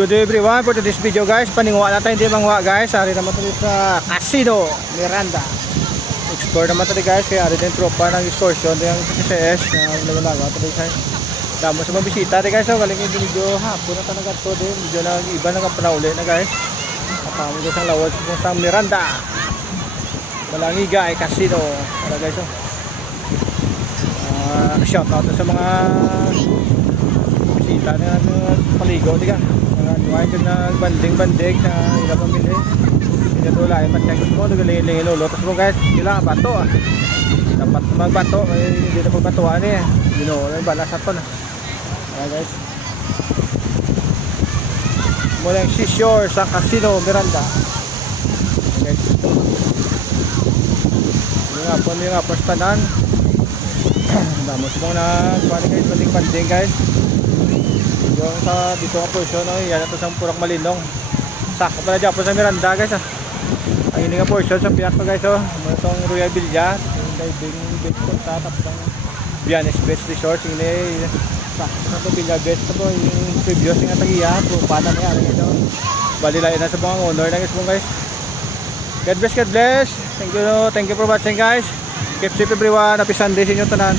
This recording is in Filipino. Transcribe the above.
Good day everyone for today's video guys. Paningwa natin hindi mangwa guys. Ari naman tayo sa Casino Miranda. Explore naman tayo guys. Kaya ari din tropa ng excursion yung CCS na nagalaga tayo guys. Damo sa mga bisita tayo guys. So galing yung video hapon na talaga to din. Medyo na iba na panauli na guys. Kapamig ko sa lawas sa Miranda. Malangiga ay Casino. Para guys so. Shout out sa mga bisita na paligo diga. Mga nagbanding-bandig na ilang pamili. Hindi ito lang ay matiyagos mo. Nagaling-lingin lolo. Tapos mo guys, kailangan bato dapat magbato. Hindi na pagbatuan eh. Balas ato na. Ayan guys. Mula yung seashore sa Casino Miranda. Ayan guys. Yung nga po tanan. Damos mo na guys, banding-banding guys. Yung sa dito nga portion, yan ito sa Purak Malinong. Sako pala dyan po sa Miranda guys. Ang yun nga portion sa piyak ko guys. Itong Royal Villa, yung diving beach ko tapos ang Vianes Beach Resort. Yung sako na ito Villa Beach ito po. Yung previous nga tagiya, pupana na yan ito. Balilayan na sa mga owner na guys mo guys. God bless, God bless. Thank you for watching guys. Keep safe everyone. Happy Sunday sa inyo tanan.